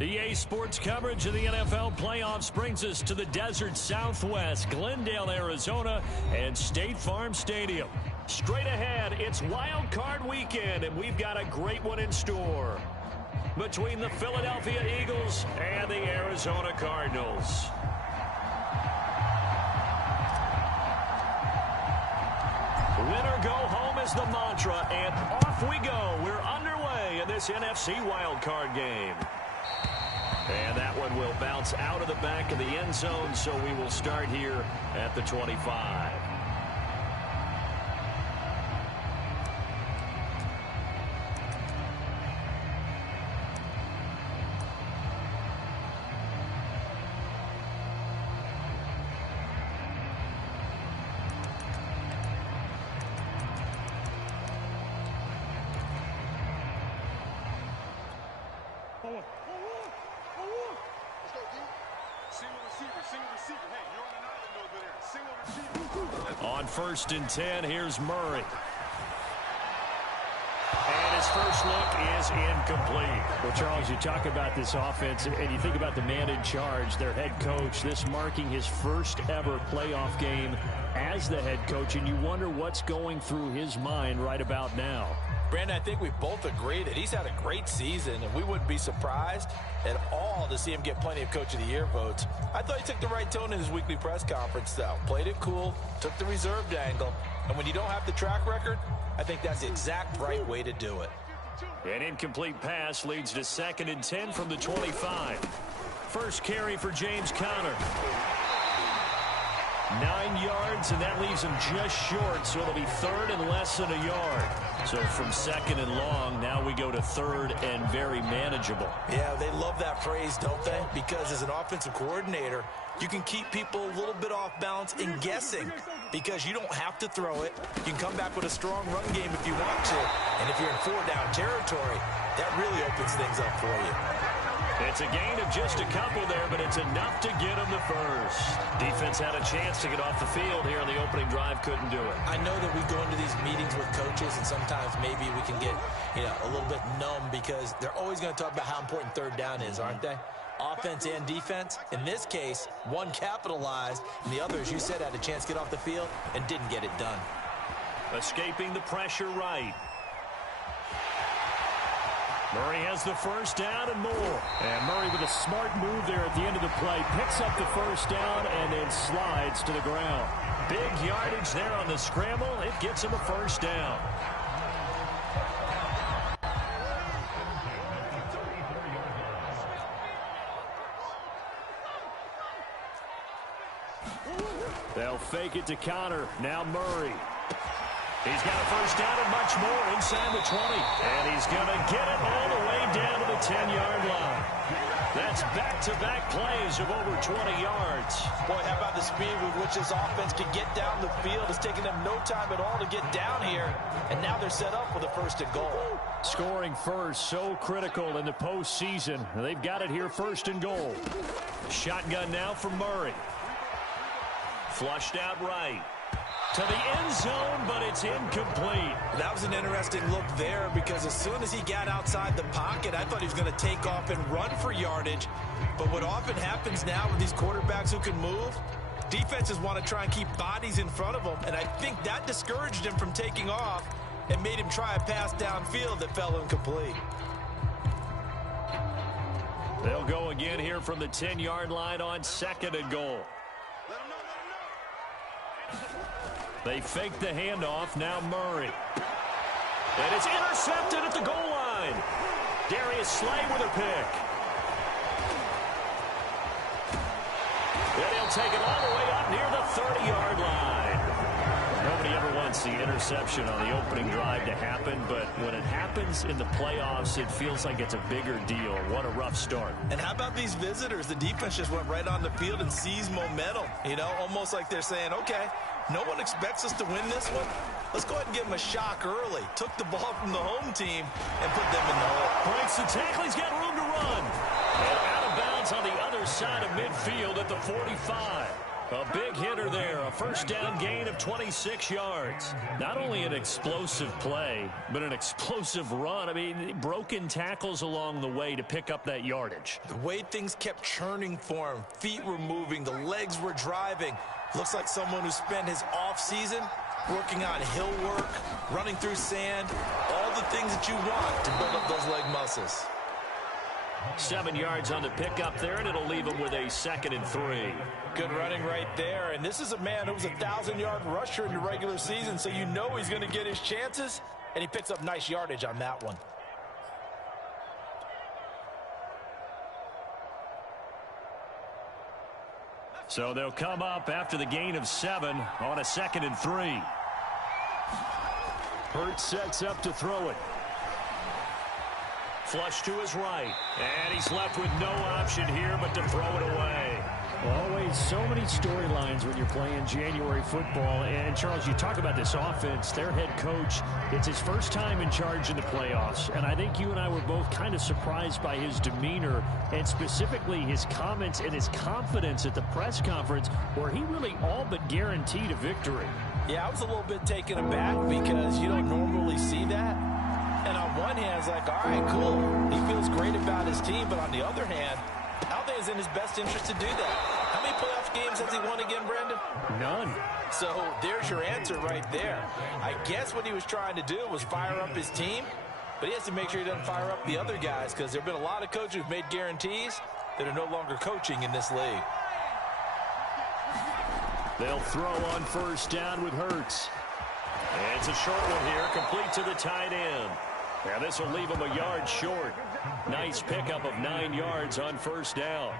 EA Sports coverage of the NFL playoffs brings us to the desert Southwest, Glendale, Arizona, and State Farm Stadium. Straight ahead, it's Wild Card Weekend, and we've got a great one in store between the Philadelphia Eagles and the Arizona Cardinals. Winner go home is the mantra, and off we go. We're underway in this NFC Wild Card game. And that one will bounce out of the back of the end zone, so we will start here at the 25. On 1st and 10, here's Murray. And his first look is incomplete. Well, Charles, you talk about this offense, and you think about the man in charge, their head coach, this marking his first ever playoff game as the head coach, and you wonder what's going through his mind right about now. Brandon, I think we both agree that he's had a great season, and we wouldn't be surprised at all to see him get plenty of Coach of the Year votes. I thought he took the right tone in his weekly press conference, though. Played it cool, took the reserved angle, and when you don't have the track record, I think that's the exact right way to do it. An incomplete pass leads to 2nd and 10 from the 25. First carry for James Conner. 9 yards, and that leaves him just short, so it'll be 3rd and less than a yard. So from 2nd and long, now we go to 3rd and very manageable. Yeah, they love that phrase, don't they? Because as an offensive coordinator, you can keep people a little bit off balance and guessing because you don't have to throw it. You can come back with a strong run game if you want to. And if you're in 4-down territory, that really opens things up for you. It's a gain of just a couple there, but it's enough to get them the first. Defense had a chance to get off the field here on the opening drive, couldn't do it. I know that we go into these meetings with coaches, and sometimes maybe we can get, a little bit numb because they're always going to talk about how important 3rd down is, aren't they? Offense and defense. In this case, one capitalized, and the other, as you said, had a chance to get off the field and didn't get it done. Escaping the pressure right. Murray has the first down and more. And Murray with a smart move there at the end of the play. Picks up the first down and then slides to the ground. Big yardage there on the scramble. It gets him a first down. They'll fake it to Conner. Now Murray. He's got a first down and much more inside the 20. And he's going to get it all the way down to the 10-yard line. That's back-to-back plays of over 20 yards. Boy, how about the speed with which this offense can get down the field? It's taken them no time at all to get down here. And now they're set up with a 1st and goal. Scoring first, so critical in the postseason. They've got it here 1st and goal. Shotgun now for Murray. Flushed out right. To the end zone, but it's incomplete. That was an interesting look there because as soon as he got outside the pocket, I thought he was going to take off and run for yardage. But what often happens now with these quarterbacks who can move, defenses want to try and keep bodies in front of them, and I think that discouraged him from taking off and made him try a pass downfield that fell incomplete. They'll go again here from the 10-yard line on 2nd and goal. They fake the handoff. Now Murray. And it's intercepted at the goal line. Darius Slay with a pick. And he'll take it all the way up near the 30-yard line. Nobody ever wants the interception on the opening drive to happen, but when it happens in the playoffs, it feels like it's a bigger deal. What a rough start. And how about these visitors? The defense just went right on the field and seized momentum. Almost like they're saying, okay, no one expects us to win this one. Let's go ahead and give them a shock early. Took the ball from the home team and put them in the hole. Breaks the tackle. He's got room to run. And out of bounds on the other side of midfield at the 45. A big hitter there, a first down gain of 26 yards. Not only an explosive play, but an explosive run. I mean, broken tackles along the way to pick up that yardage. The way things kept churning for him, feet were moving, the legs were driving. Looks like someone who spent his offseason working on hill work, running through sand, all the things that you want to build up those leg muscles. 7 yards on the pickup there, and it'll leave him with a 2nd and 3. Good running right there, and this is a man who was a 1,000-yard rusher in the regular season, so you know he's going to get his chances, and he picks up nice yardage on that one. So they'll come up after the gain of 7 on a 2nd and 3. Hurts sets up to throw it. Flush to his right, and he's left with no option here but to throw it away. Always so many storylines when you're playing January football. And, Charles, you talk about this offense, their head coach, it's his first time in charge in the playoffs. And I think you and I were both kind of surprised by his demeanor and specifically his comments and his confidence at the press conference where he really all but guaranteed a victory. Yeah, I was a little bit taken aback because you don't normally see that. And on one hand, it's like, all right, cool. He feels great about his team. But on the other hand, I don't think it's in his best interest to do that. How many playoff games has he won again, Brandon? None. So there's your answer right there. I guess what he was trying to do was fire up his team. But he has to make sure he doesn't fire up the other guys because there have been a lot of coaches who've made guarantees that are no longer coaching in this league. They'll throw on first down with Hurts. And it's a short one here, complete to the tight end. Now this will leave him a yard short. Nice pickup of 9 yards on first down.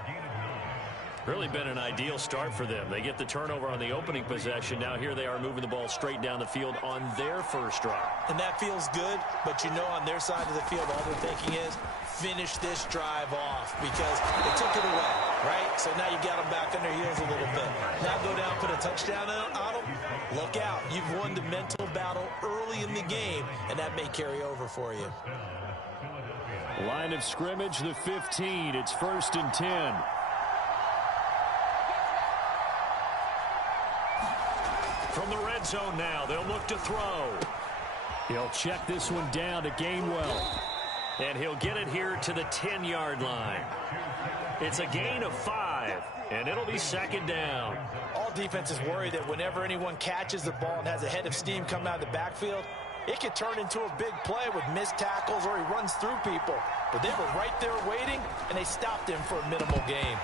Really been an ideal start for them. They get the turnover on the opening possession. Now here they are moving the ball straight down the field on their first drive. And that feels good, but you know on their side of the field all they're thinking is finish this drive off because they took it away, right? So now you got them back on their heels a little bit. Now go down, put a touchdown on them. Look out. You've won the mental battle early in the game, and that may carry over for you. Line of scrimmage, the 15. It's 1st and 10. From the red zone now, they'll look to throw. He'll check this one down to Gainwell. And he'll get it here to the 10-yard line. It's a gain of 5, and it'll be 2nd down. All defenses worry that whenever anyone catches the ball and has a head of steam coming out of the backfield, it could turn into a big play with missed tackles or he runs through people. But they were right there waiting, and they stopped him for a minimal gain.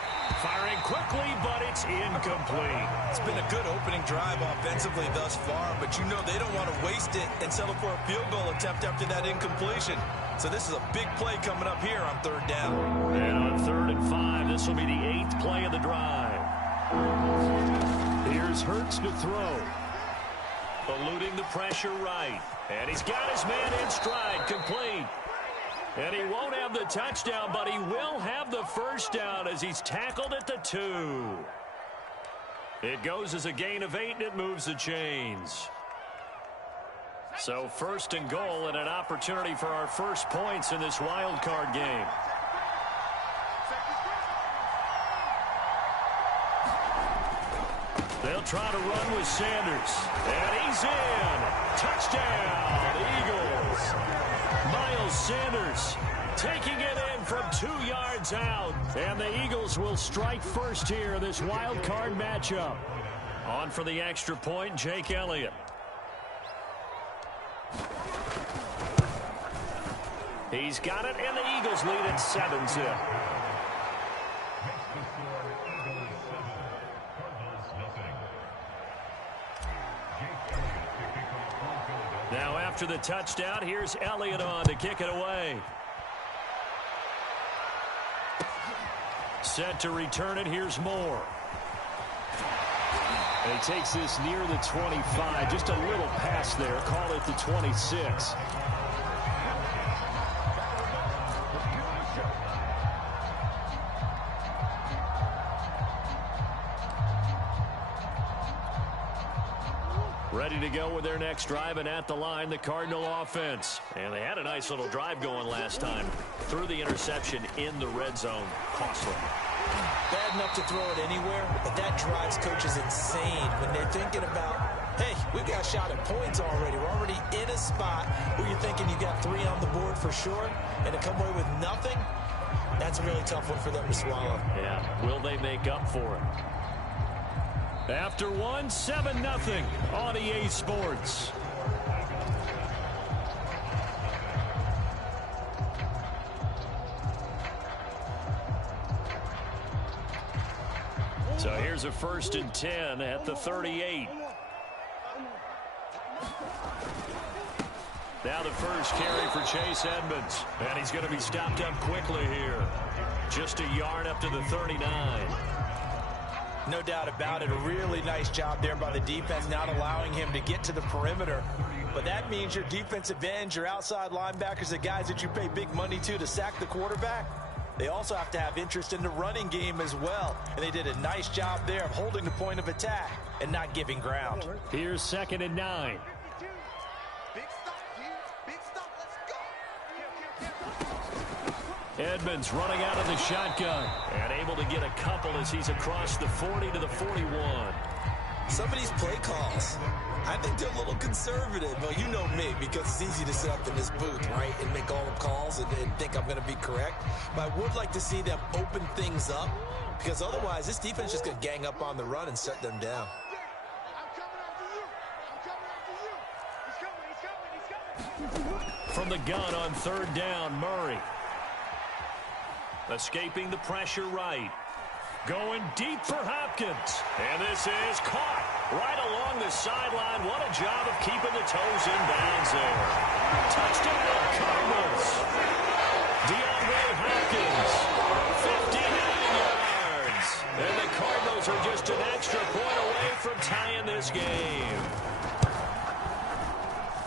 Firing quickly, but it's incomplete. It's been a good opening drive offensively thus far, but you know they don't want to waste it and settle for a field goal attempt after that incompletion. So this is a big play coming up here on 3rd down. And on 3rd and 5, this will be the 8th play of the drive. Here's Hurts to throw. Eluding the pressure right. And he's got his man in stride, complete. And he won't have the touchdown, but he will have the first down as he's tackled at the 2. It goes as a gain of 8, and it moves the chains. So 1st and goal and an opportunity for our first points in this wild card game. They'll try to run with Sanders. And he's in. Touchdown, Eagles. Miles Sanders taking it in from 2 yards out. And the Eagles will strike first here in this wild card matchup. On for the extra point, Jake Elliott. He's got it, and the Eagles lead at 7-zip. Now after the touchdown, here's Elliott on to kick it away. Set to return it, here's Moore. And he takes this near the 25. Just a little pass there. Call it the 26. Ready to go with their next drive, and at the line, the Cardinal offense. And they had a nice little drive going last time. Threw the interception in the red zone. Costly. Bad enough to throw it anywhere, but that drives coaches insane when they're thinking about, hey, we've got a shot at points already. We're already in a spot where you're thinking you got 3 on the board for sure, and to come away with nothing, that's a really tough one for them to swallow. Yeah, will they make up for it? After one, 7-0 on EA Sports. So here's a 1st and 10 at the 38. Now the first carry for Chase Edmonds. And he's going to be stopped up quickly here. Just a yard up to the 39. No doubt about it. A really nice job there by the defense, not allowing him to get to the perimeter. But that means your defensive ends, your outside linebackers, the guys that you pay big money to sack the quarterback, they also have to have interest in the running game as well. And they did a nice job there of holding the point of attack and not giving ground. Here's 2nd and 9. Edmonds running out of the shotgun and able to get a couple as he's across the 40 to the 41. Some of these play calls, I think they're a little conservative. Well, you know me, because it's easy to sit up in this booth, right, and make all the calls and think I'm going to be correct. But I would like to see them open things up, because otherwise this defense is just going to gang up on the run and shut them down. From the gun on 3rd down, Murray. Escaping the pressure right. Going deep for Hopkins. And this is caught right along the sideline. What a job of keeping the toes in bounds there. Touchdown, Cardinals. DeAndre Hopkins, 59 yards. And the Cardinals are just an extra point away from tying this game.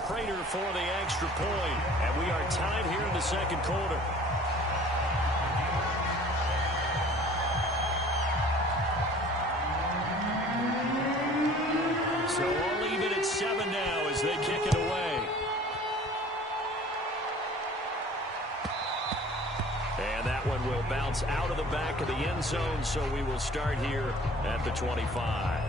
Prater for the extra point. And we are tied here in the 2nd quarter. So we'll leave it at 7 now as they kick it away. And that one will bounce out of the back of the end zone, so we will start here at the 25.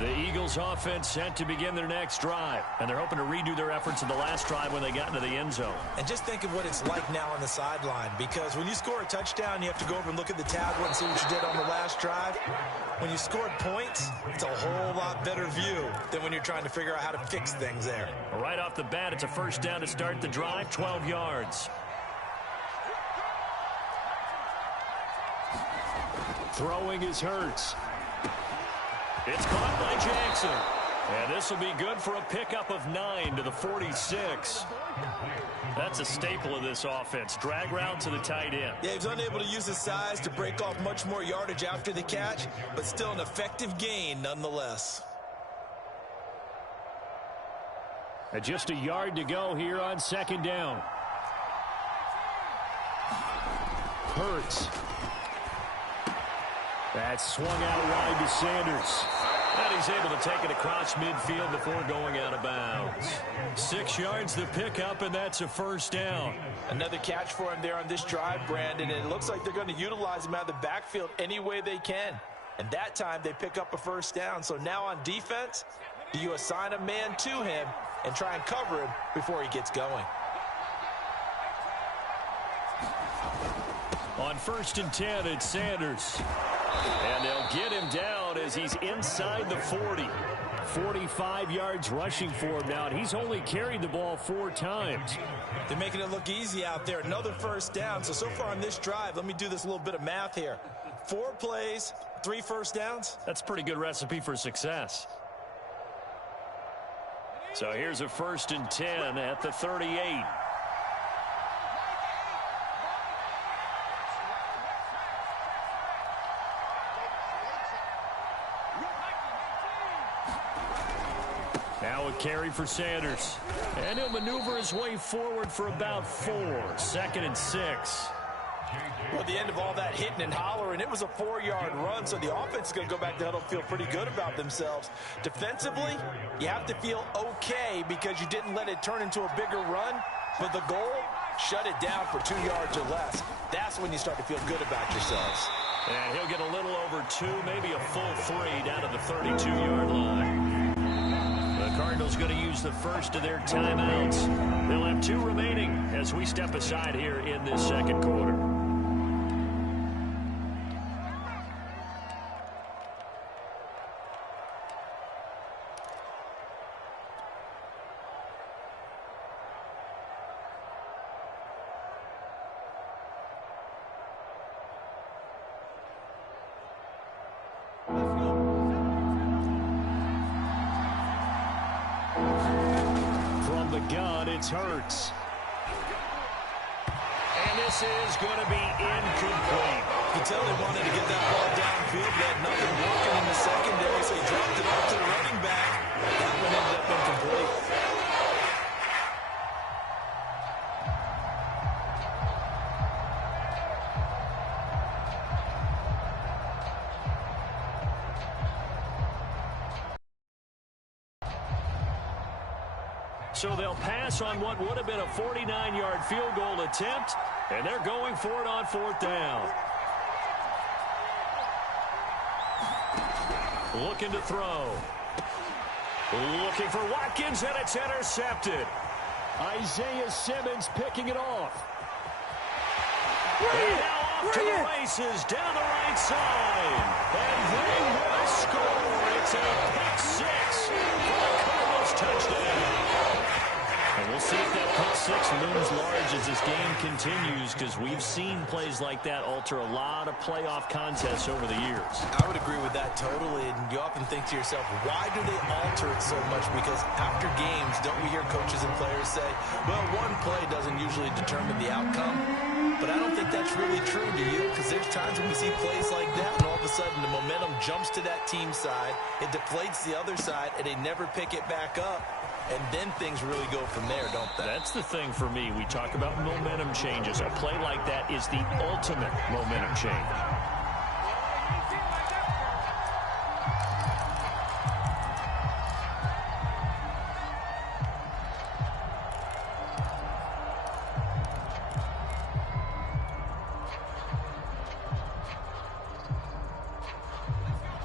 The Eagles offense set to begin their next drive, and they're hoping to redo their efforts in the last drive when they got into the end zone. And just think of what it's like now on the sideline, because when you score a touchdown, you have to go over and look at the tablet and see what you did on the last drive. When you scored points, it's a whole lot better view than when you're trying to figure out how to fix things there. Right off the bat, it's a 1st down to start the drive, 12 yards. Throwing is Hurts. It's caught by Jackson. And this will be good for a pickup of 9 to the 46. That's a staple of this offense. Drag route to the tight end. Yeah, he's unable to use his size to break off much more yardage after the catch, but still an effective gain nonetheless. And just a yard to go here on 2nd down. Hurts. That's swung out wide to Sanders. And he's able to take it across midfield before going out of bounds. 6 yards the pickup, and that's a 1st down. Another catch for him there on this drive, Brandon, and it looks like they're going to utilize him out of the backfield any way they can. And that time they pick up a 1st down. So now on defense, do you assign a man to him and try and cover him before he gets going? On 1st and 10, it's Sanders. And they'll get him down as he's inside the 40. 45 yards rushing for him now, and he's only carried the ball 4 times. They're making it look easy out there. Another 1st down. So far on this drive, let me do this little bit of math here. 4 plays, 3 1st downs. That's a pretty good recipe for success. So here's a 1st and 10 at the 38. Now a carry for Sanders. And he'll maneuver his way forward for about 4. 2nd and 6. Well, at the end of all that hitting and hollering, it was a 4-yard run, so the offense is going to go back to huddle, feel pretty good about themselves. Defensively, you have to feel okay because you didn't let it turn into a bigger run. But the goal, shut it down for 2 yards or less. That's when you start to feel good about yourselves. And he'll get a little over 2, maybe a full 3 down to the 32-yard line. The Cardinals going to use the first of their timeouts. They'll have 2 remaining as we step aside here in this second quarter. Hurts. And this is going to be incomplete. You can tell they wanted to get that ball downfield. They had nothing working in the secondary, so he dropped it off to the running back. That one ended up incomplete. So they'll pass on what would have been a 49-yard field goal attempt, and they're going for it on 4th down. Looking to throw. Looking for Watkins, and it's intercepted. Isaiah Simmons picking it off. And now off to the races down the right side. And they will score. It's a pick 6 for the Cardinals touchdown. And we'll see if that pick 6 looms large as this game continues, because we've seen plays like that alter a lot of playoff contests over the years. I would agree with that totally, and you often think to yourself, why do they alter it so much? Because after games, don't we hear coaches and players say, well, one play doesn't usually determine the outcome? But I don't think that's really true, do you? Because there's times when we see plays like that, and all of a sudden the momentum jumps to that team side, it deflates the other side, and they never pick it back up. And then things really go from there, don't they? That's the thing for me. We talk about momentum changes. A play like that is the ultimate momentum change.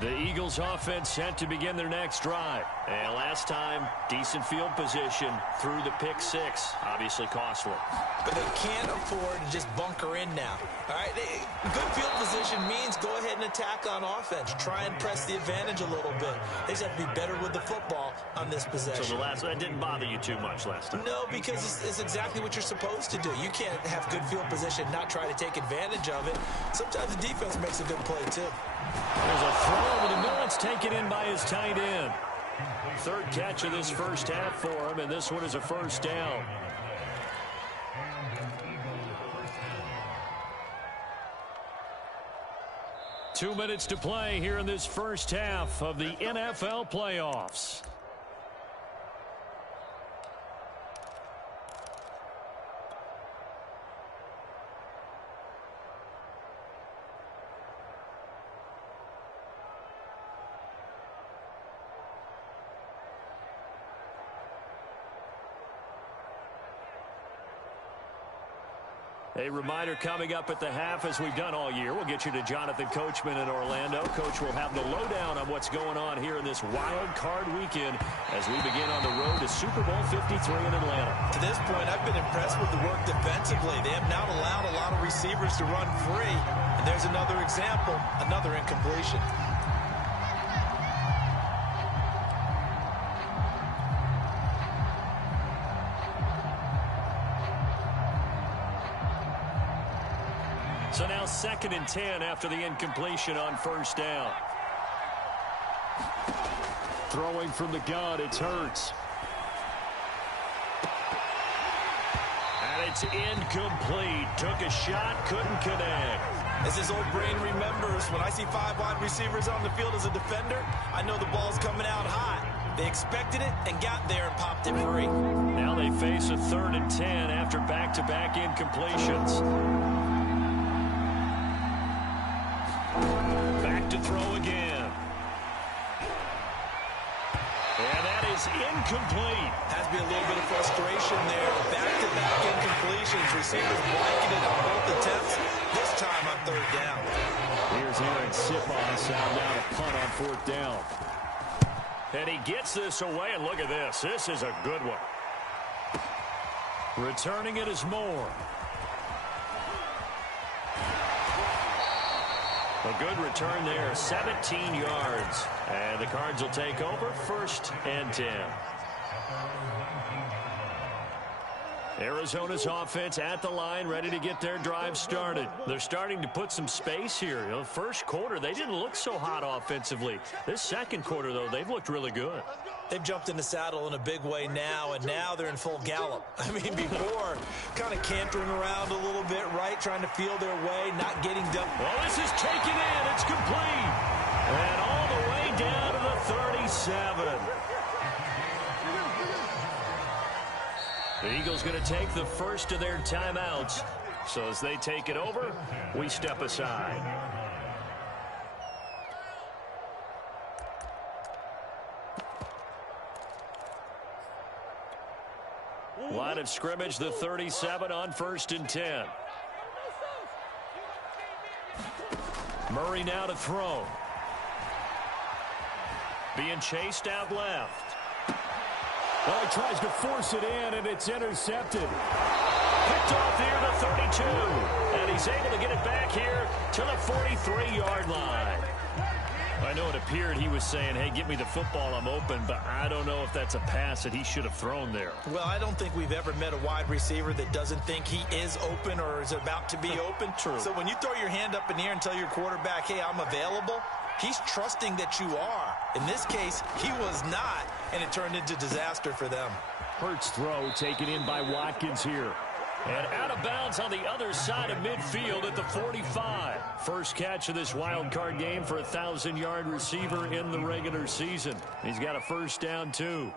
The Eagles offense set to begin their next drive. And last time, decent field position through the pick 6. Obviously costly. But they can't afford to just bunker in now. All right, good field position means go ahead and attack on offense. Try and press the advantage a little bit. They just have to be better with the football on this possession. So that didn't bother you too much last time? No, because it's exactly what you're supposed to do. You can't have good field position and not try to take advantage of it. Sometimes the defense makes a good play, too. There's a throw over the middle. It's taken in by his tight end. 3rd catch of this first half for him, and this one is a first down. Two minutes to play here in this first half of the NFL playoffs. A reminder coming up at the half, as we've done all year. We'll get you to Jonathan Coachman in Orlando. Coach will have the lowdown on what's going on here in this wild card weekend as we begin on the road to Super Bowl 53 in Atlanta. To this point, I've been impressed with the work defensively. They have not allowed a lot of receivers to run free. And there's another example, another incompletion. So now 2nd and 10 after the incompletion on first down. Throwing from the gun, it's Hurts. And it's incomplete. Took a shot, couldn't connect. As his old brain remembers, when I see 5 wide receivers on the field as a defender, I know the ball's coming out hot. They expected it and got there and popped it free. Now they face a 3rd and 10 after back-to-back incompletions. Back to throw again. And that is incomplete. Has to be a little bit of frustration there. Back-to-back incompletions. formations. Receivers liking it on both attempts, this time on third down. Here's Aaron Siposs out now to punt on fourth down. And he gets this away, and look at this. This is a good one. Returning it is Moore. A good return there, 17 yards. And the Cards will take over, 1st and 10. Arizona's offense at the line, ready to get their drive started. They're starting to put some space here. You know, first quarter, they didn't look so hot offensively. This second quarter, though, they've looked really good. They've jumped in the saddle in a big way now, and now they're in full gallop. I mean, before, kind of cantering around a little bit, right, trying to feel their way, not getting done. Well, this is taken in. It's complete. And all the way down to the 37. The Eagles going to take the first of their timeouts. So as they take it over, we step aside. Line of scrimmage, the 37 on 1st and 10. Murray now to throw. Being chased out left. Well, he tries to force it in, and it's intercepted. Picked off near the 32. And he's able to get it back here to the 43-yard line. I know it appeared he was saying, hey, give me the football, I'm open, but I don't know if that's a pass that he should have thrown there. Well, I don't think we've ever met a wide receiver that doesn't think he is open or is about to be open. True. So when you throw your hand up in the air and tell your quarterback, hey, I'm available, he's trusting that you are. In this case, he was not, and it turned into disaster for them. Hurts throw taken in by Watkins here. And out of bounds on the other side of midfield at the 45. First catch of this wild card game for a 1,000-yard receiver in the regular season. He's got a first down, too.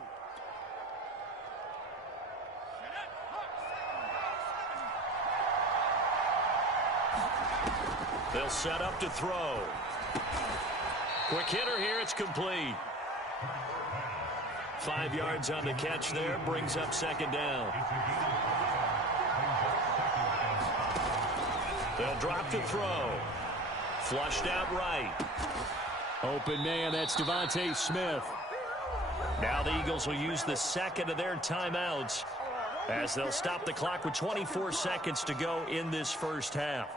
They'll set up to throw. Quick hitter here, it's complete. 5 yards on the catch there, brings up second down. They'll drop to throw. Flushed out right. Open man, that's Devontae Smith. Now the Eagles will use the second of their timeouts as they'll stop the clock with 24 seconds to go in this first half.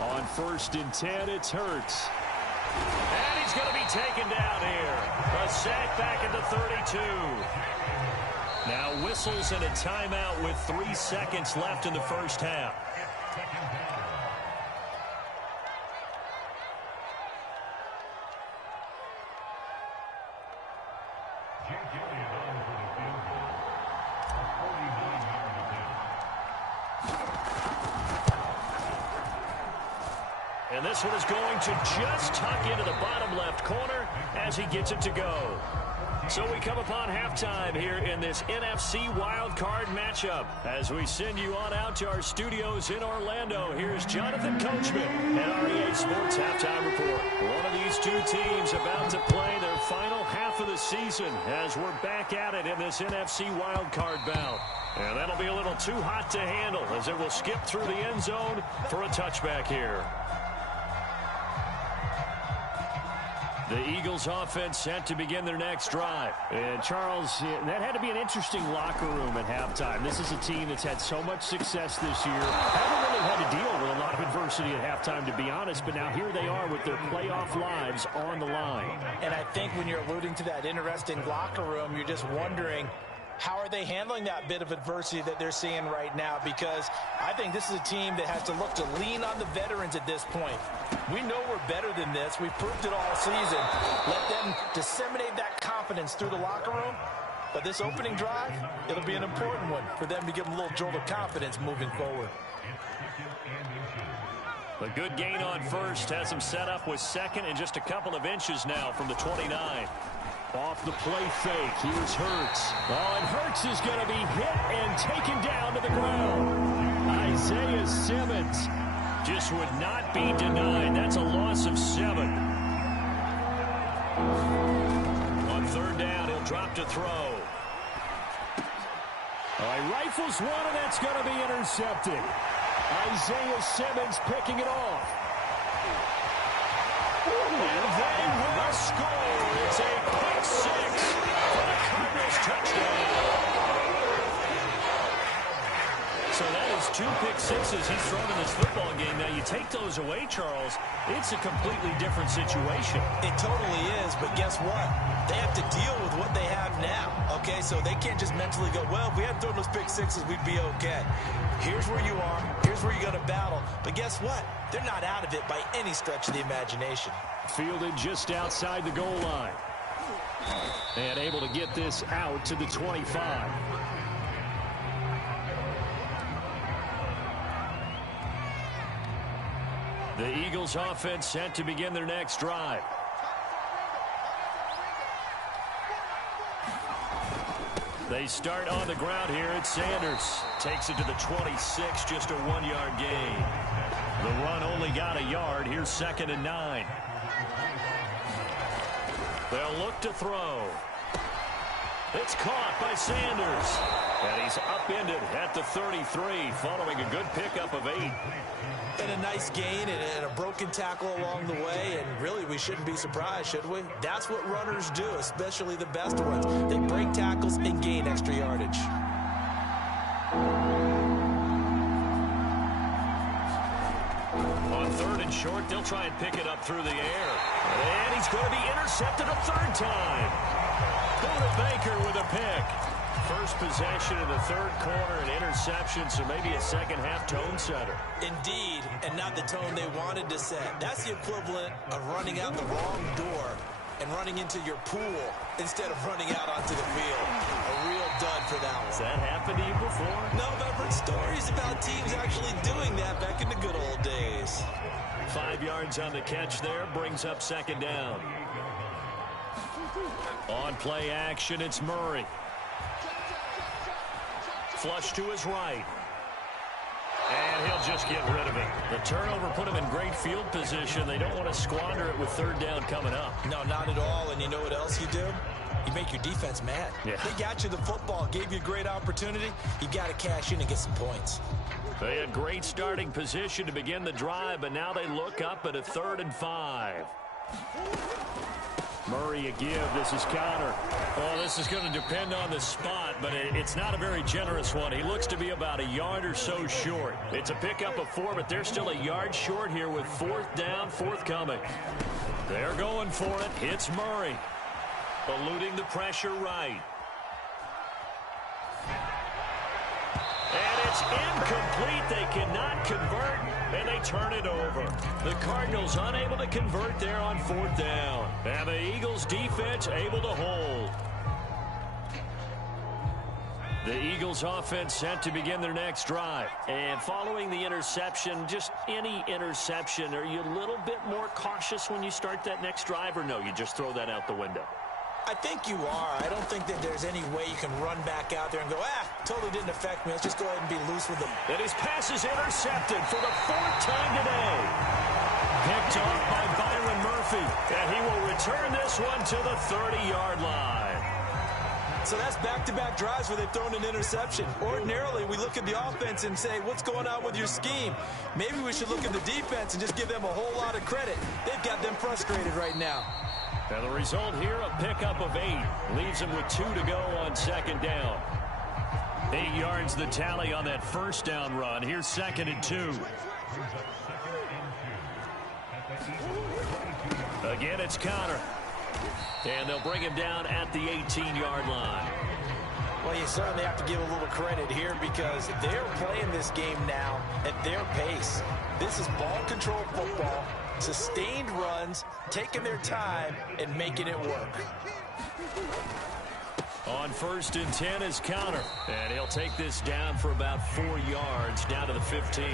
On 1st and 10, it's Hurts. And he's going to be taken down here. A sack back at the 32. Now whistles and a timeout with 3 seconds left in the first half. And this one is going to just tuck into the bottom left corner as he gets it to go. So we come upon halftime here in this NFC wildcard matchup. As we send you on out to our studios in Orlando, here's Jonathan Coachman and our EA Sports Halftime Report. One of these two teams about to play their final half of the season as we're back at it in this NFC wildcard bout. And that'll be a little too hot to handle as it will skip through the end zone for a touchback here. The Eagles offense set to begin their next drive. And Charles, that had to be an interesting locker room at halftime. This is a team that's had so much success this year. Haven't really had to deal with a lot of adversity at halftime, to be honest, but now here they are with their playoff lives on the line. And I think when you're alluding to that interesting locker room, you're just wondering, how are they handling that bit of adversity that they're seeing right now? Because I think this is a team that has to look to lean on the veterans at this point. We know we're better than this. We've proved it all season. Let them disseminate that confidence through the locker room. But this opening drive, it'll be an important one for them to give them a little jolt of confidence moving forward. A good gain on first has them set up with second and just a couple of inches now from the 29. Off the play fake, here's Hurts. Oh, and Hurts is going to be hit and taken down to the ground. Isaiah Simmons just would not be denied. That's a loss of 7. throw. He rifles one, and that's going to be intercepted. Isaiah Simmons picking it off. And they will score. It's a pick six for the Cardinals touchdown. So that is 2 pick sixes he's thrown in this football game. Now, you take those away, Charles, it's a completely different situation. It totally is, but guess what? They have to deal with what they have now, okay? So they can't just mentally go, well, if we hadn't thrown those pick sixes, we'd be okay. Here's where you are. Here's where you're going to battle. But guess what? They're not out of it by any stretch of the imagination. Fielded just outside the goal line. And able to get this out to the 25. The Eagles offense set to begin their next drive. They start on the ground here. It's Sanders. Takes it to the 26, just a 1-yard gain. The run only got a yard. Here's 2nd and 9. They'll look to throw. It's caught by Sanders. And he's upended at the 33, following a good pickup of 8. And a nice gain and a broken tackle along the way, and really we shouldn't be surprised, should we? That's what runners do, especially the best ones. They break tackles and gain extra yardage. On 3rd and short, they'll try and pick it up through the air. And he's going to be intercepted a 3rd time. Buda Baker with a pick. First possession in the 3rd quarter, an interception, so maybe a second-half tone setter. Indeed, and not the tone they wanted to set. That's the equivalent of running out the wrong door and running into your pool instead of running out onto the field. A real dud for that one. Has that happened to you before? No, but I've heard stories about teams actually doing that back in the good old days. 5 yards on the catch there, brings up 2nd down. On play action, it's Murray. Flush to his right. And he'll just get rid of it. The turnover put him in great field position. They don't want to squander it with 3rd down coming up. No, not at all. And you know what else you do? You make your defense mad. Yeah. They got you the football, gave you a great opportunity. You got to cash in and get some points. They had great starting position to begin the drive, but now they look up at a 3rd and 5. Murray a give. This is Connor. Well, this is going to depend on the spot, but it's not a very generous one. He looks to be about a yard or so short. It's a pickup of 4, but they're still a yard short here with 4th down, forthcoming. They're going for it. It's Murray. Eluding the pressure right. And it's incomplete. They cannot convert, and they turn it over. The Cardinals unable to convert there on 4th down. And the Eagles defense able to hold. The Eagles offense set to begin their next drive. And following the interception, just any interception, are you a little bit more cautious when you start that next drive, or no, you just throw that out the window? I think you are. I don't think that there's any way you can run back out there and go, totally didn't affect me. Let's just go ahead and be loose with them. And his pass is intercepted for the 4th time today. Picked off by Byron Murphy. And he will return this one to the 30-yard line. So that's back-to-back drives where they've thrown an interception. Ordinarily, we look at the offense and say, what's going on with your scheme? Maybe we should look at the defense and just give them a whole lot of credit. They've got them frustrated right now. Now the result here, a pickup of 8. Leaves them with 2 to go on 2nd down. 8 yards the tally on that 1st down run. Here's 2nd and 2. Again, it's Connor. And they'll bring him down at the 18-yard line. Well, you certainly have to give a little credit here because they're playing this game now at their pace. This is ball control football. Sustained runs, taking their time, and making it work. On 1st and 10 is Connor. And he'll take this down for about 4 yards, down to the 15.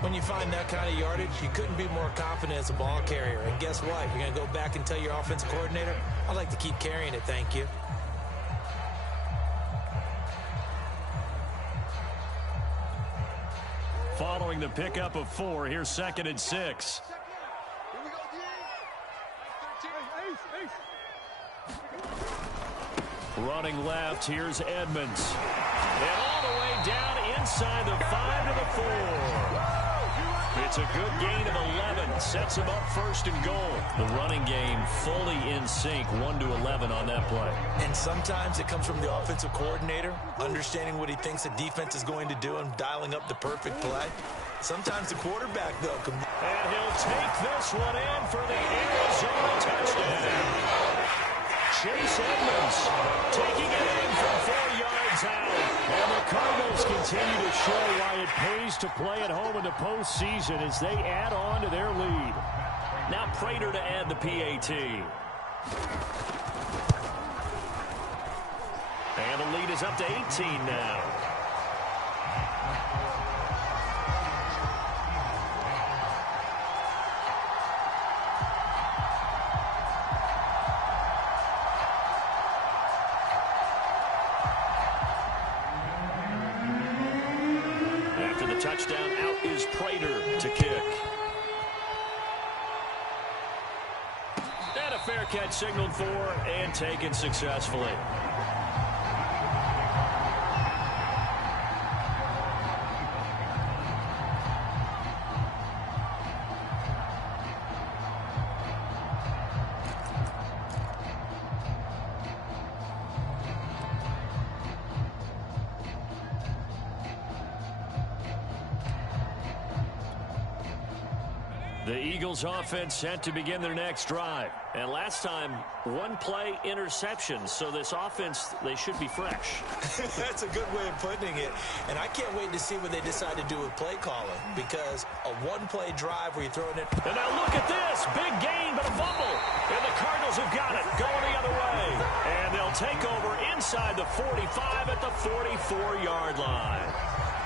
When you find that kind of yardage, you couldn't be more confident as a ball carrier. And guess what? You're going to go back and tell your offensive coordinator, I'd like to keep carrying it, thank you. Following the pickup of 4, here's 2nd and 6. Running left, here's Edmonds. And all the way down inside the 5 to the 4. It's a good gain of 11. Sets him up first and goal. The running game fully in sync, 1-11 on that play. And sometimes it comes from the offensive coordinator, understanding what he thinks the defense is going to do and dialing up the perfect play. Sometimes the quarterback, though, can... And he'll take this one in for the Arizona touchdown. Chase Edmonds taking it in from 4 yards out. And the Cardinals continue to show why it pays to play at home in the postseason as they add on to their lead. Now Prater to add the PAT. And the lead is up to 18 now. Touchdown, out is Prater to kick. And a fair catch signaled for and taken successfully. The Eagles offense set to begin their next drive. And last time, one play interception. So this offense, they should be fresh. That's a good way of putting it. And I can't wait to see what they decide to do with play calling. Because a one-play drive where you throw it in. And now look at this. Big gain, but a fumble. And the Cardinals have got it. Going the other way. And they'll take over inside the 45 at the 44-yard line.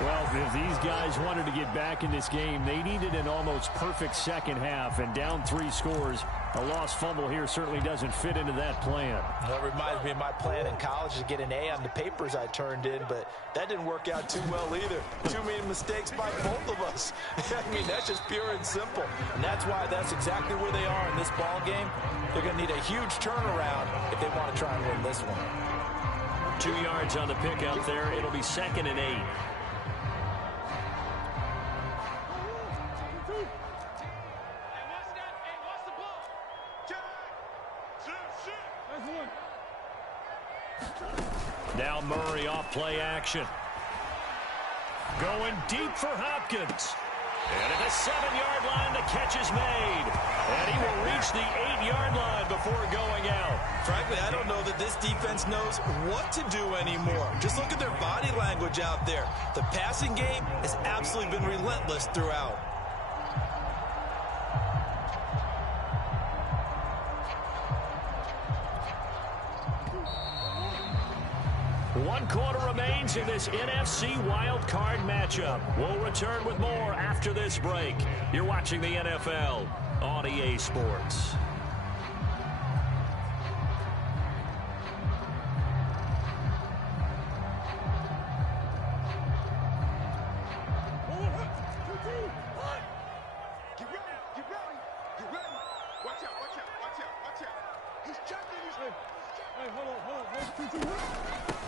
Well, if these guys wanted to get back in this game, they needed an almost perfect second half, and down 3 scores. A lost fumble here certainly doesn't fit into that plan. Well, it reminds me of my plan in college to get an A on the papers I turned in, but that didn't work out too well either. Too many mistakes by both of us. I mean, that's just pure and simple. And that's why that's exactly where they are in this ball game. They're going to need a huge turnaround if they want to try and win this one. 2 yards on the pick out there. It'll be 2nd and 8. Now Murray off play action. Going deep for Hopkins. And at the 7-yard line, the catch is made. And he will reach the 8-yard line before going out. Frankly, I don't know that this defense knows what to do anymore. Just look at their body language out there. The passing game has absolutely been relentless throughout. One quarter remains in this NFC wild card matchup. We'll return with more after this break. You're watching the NFL on EA Sports.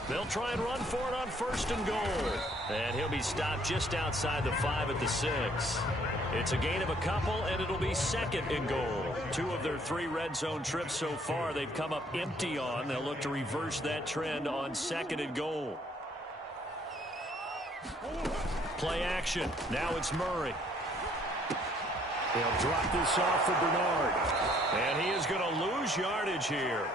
They'll try and run for it on 1st and goal. And he'll be stopped just outside the 5 at the 6. It's a gain of a couple, and it'll be 2nd and goal. 2 of their 3 red zone trips so far they've come up empty on. They'll look to reverse that trend on 2nd and goal. Play action. Now it's Murray. They'll drop this off for Bernard. And he is going to lose yardage here.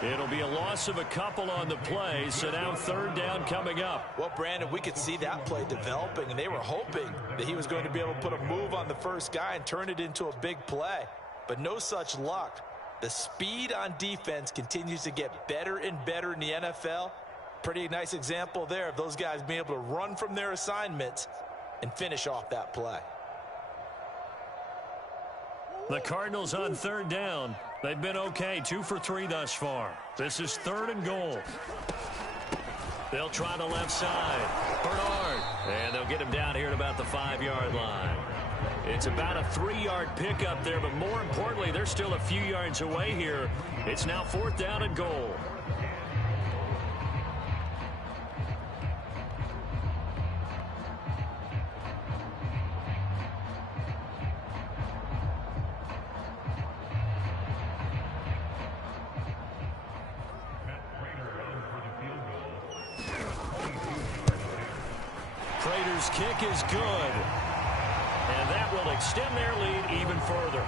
It'll be a loss of a couple on the play, so now 3rd down coming up. Well, Brandon, we could see that play developing, and they were hoping that he was going to be able to put a move on the first guy and turn it into a big play. But no such luck. The speed on defense continues to get better and better in the NFL. Pretty nice example there of those guys being able to run from their assignments and finish off that play. The Cardinals on 3rd down. They've been okay, 2 for 3 thus far. This is 3rd and goal. They'll try the left side. Bernard. And they'll get him down here at about the 5-yard line. It's about a 3-yard pickup there, but more importantly, they're still a few yards away here. It's now 4th down and goal. Prater's kick is good. And that will extend their lead even further.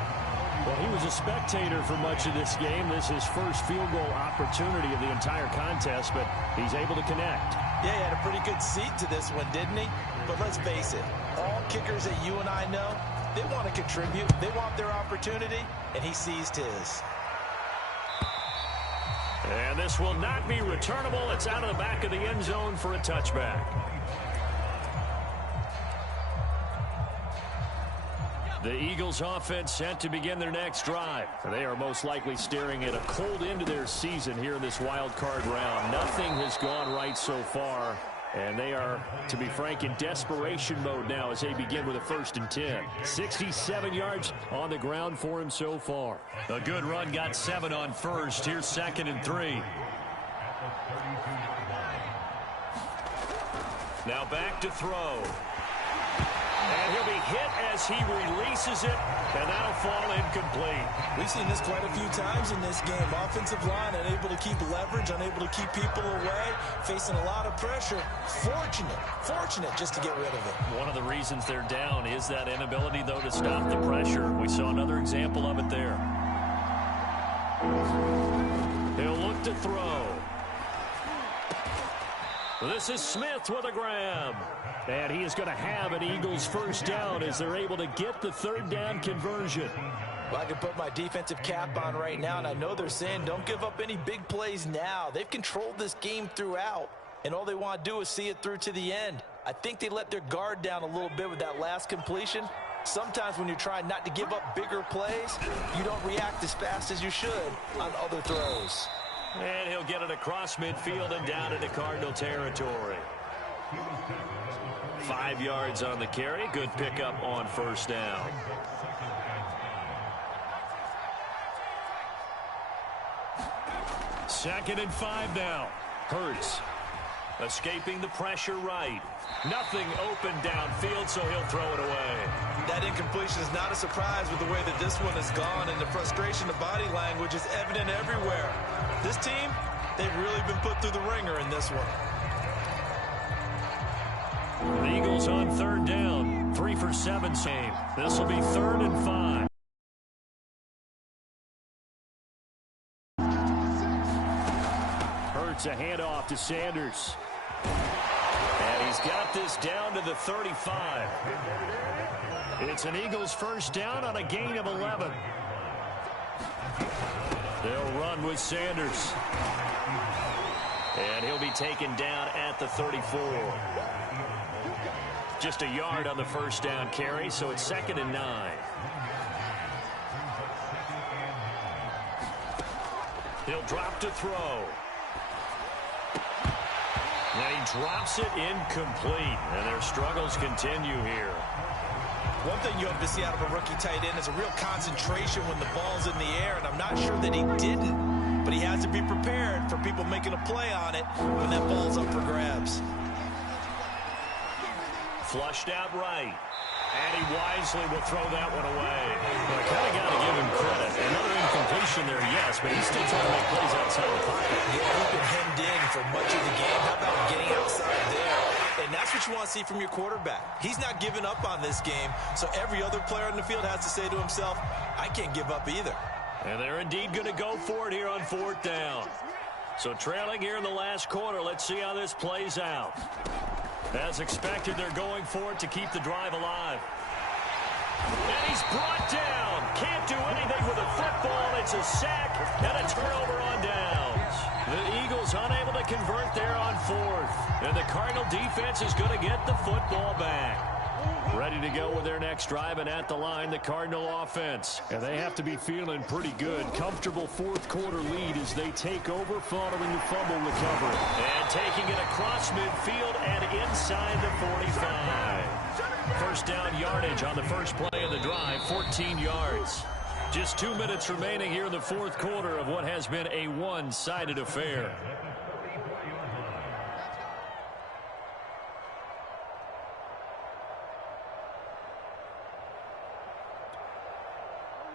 Well, he was a spectator for much of this game. This is his first field goal opportunity of the entire contest, but he's able to connect. Yeah, he had a pretty good seat to this one, didn't he? But let's face it, all kickers that you and I know, they want to contribute. They want their opportunity, and he seized his. And this will not be returnable. It's out of the back of the end zone for a touchback. The Eagles offense set to begin their next drive. They are most likely staring at a cold end to their season here in this wild card round. Nothing has gone right so far, and they are, to be frank, in desperation mode now as they begin with a 1st and 10. 67 yards on the ground for him so far. A good run got 7 on first. Here's 2nd and 3. Now back to throw. And he'll be hit as he releases it, and that'll fall incomplete. We've seen this quite a few times in this game. Offensive line unable to keep leverage, unable to keep people away, facing a lot of pressure. Fortunate just to get rid of it. One of the reasons they're down is that inability, though, to stop the pressure. We saw another example of it there. He'll look to throw. This is Smith with a grab. And he is going to have an Eagles 1st down as they're able to get the 3rd down conversion. Well, I can put my defensive cap on right now, and I know they're saying don't give up any big plays now. They've controlled this game throughout, and all they want to do is see it through to the end. I think they let their guard down a little bit with that last completion. Sometimes when you're trying not to give up bigger plays, you don't react as fast as you should on other throws. And he'll get it across midfield and down into Cardinal territory. 5 yards on the carry. Good pickup on 1st down. Second and 5 now. Hurts escaping the pressure right. Nothing open downfield, so he'll throw it away. That incompletion is not a surprise with the way that this one has gone, and the frustration, the body language is evident everywhere. This team, they've really been put through the ringer in this one. The Eagles on 3rd down. 3 for 7 game. This will be 3rd and 5. Hurts a handoff to Sanders. And he's got this down to the 35. It's an Eagles 1st down on a gain of 11. They'll run with Sanders. And he'll be taken down at the 34. Just a yard on the 1st down carry, so it's 2nd and 9. He'll drop to throw. And he drops it incomplete. And their struggles continue here. One thing you have to see out of a rookie tight end is a real concentration when the ball's in the air, and I'm not sure that he didn't. But he has to be prepared for people making a play on it when that ball's up for grabs. Flushed out right. And he wisely will throw that one away. Well, I kind of got to give him credit. Another incompletion there, yes, but he's still trying to make plays outside the pocket. Yeah, he's been hemmed in for much of the game. How about getting outside there? And that's what you want to see from your quarterback. He's not giving up on this game, so every other player in the field has to say to himself, I can't give up either. And they're indeed going to go for it here on 4th down. So trailing here in the last quarter, let's see how this plays out. As expected, they're going for it to keep the drive alive. And he's brought down. Can't do anything with a football. It's a sack and a turnover on downs. The Eagles unable to convert there on 4th. And the Cardinal defense is going to get the football back. Ready to go with their next drive, and at the line, the Cardinal offense. And they have to be feeling pretty good. Comfortable 4th quarter lead as they take over following the fumble recovery. And taking it across midfield and inside the 45. First down yardage on the first play of the drive, 14 yards. Just 2 minutes remaining here in the fourth quarter of what has been a one-sided affair.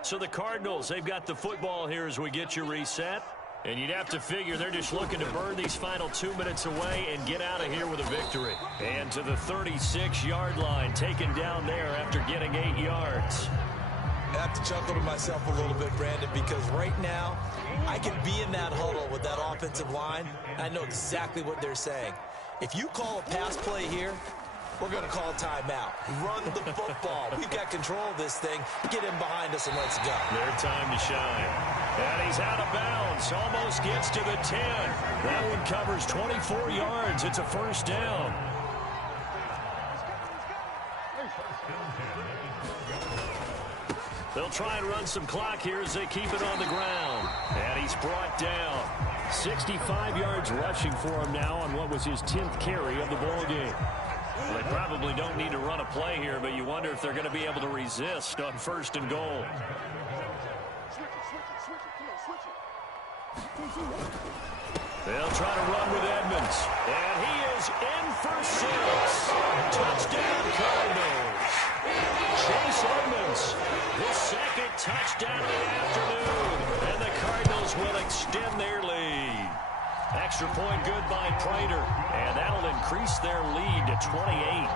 So the Cardinals, they've got the football here as we get you reset. And you'd have to figure they're just looking to burn these final 2 minutes away and get out of here with a victory. And to the 36-yard line, taken down there after getting 8 yards. I have to chuckle to myself a little bit, Brandon, because right now I can be in that huddle with that offensive line. I know exactly what they're saying. If you call a pass play here, we're going to call timeout. Run the football. We've got control of this thing. Get in behind us and let's go. Their time to shine. And he's out of bounds. Almost gets to the 10. That one covers 24 yards. It's a first down. They'll try and run some clock here as they keep it on the ground. And he's brought down. 65 yards rushing for him now on what was his 10th carry of the ball game. Well, they probably don't need to run a play here, but you wonder if they're going to be able to resist on first and goal. They'll try to run with Edmonds. And he is in for 6. Touchdown, Cardinals. Chase Edmonds, his second touchdown of the afternoon. And the Cardinals will extend their lead. Extra point good by Prater. And that'll increase their lead to 28.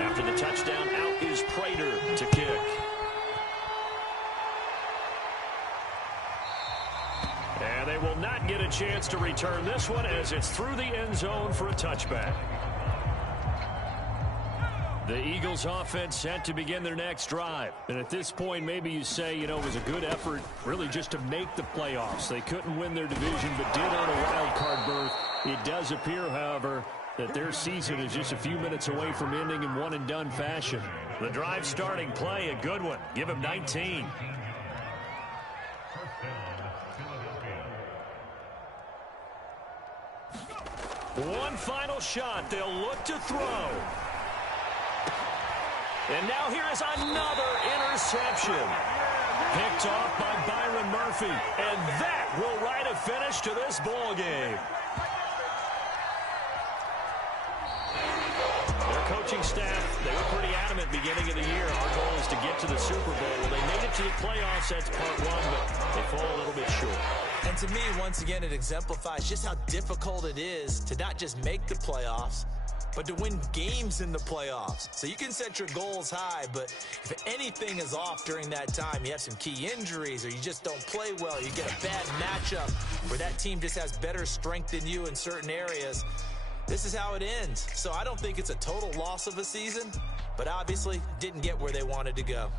After the touchdown, out is Prater to kick. And they will not get a chance to return this one as it's through the end zone for a touchback. The Eagles offense set to begin their next drive. And at this point, maybe you say, you know, it was a good effort really just to make the playoffs. They couldn't win their division but did earn a wild card berth. It does appear, however, that their season is just a few minutes away from ending in one-and-done fashion. The drive starting play, a good one. Give him 19. One final shot. They'll look to throw. And now here is another interception. Picked off by Byron Murphy. And that will write a finish to this ball game. Their coaching staff, they were pretty adamant beginning of the year. Our goal is to get to the Super Bowl. Well, they made it to the playoffs. That's part one, but they fall a little bit short. And to me, once again, it exemplifies just how difficult it is to not just make the playoffs, but to win games in the playoffs. So you can set your goals high, but if anything is off during that time, you have some key injuries or you just don't play well, you get a bad matchup where that team just has better strength than you in certain areas, this is how it ends. So I don't think it's a total loss of a season, but obviously didn't get where they wanted to go.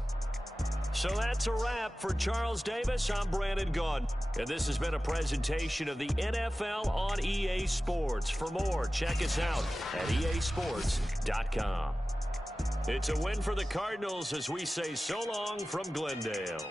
So that's a wrap for Charles Davis. I'm Brandon Gaudin, and this has been a presentation of the NFL on EA Sports. For more, check us out at easports.com. It's a win for the Cardinals as we say so long from Glendale.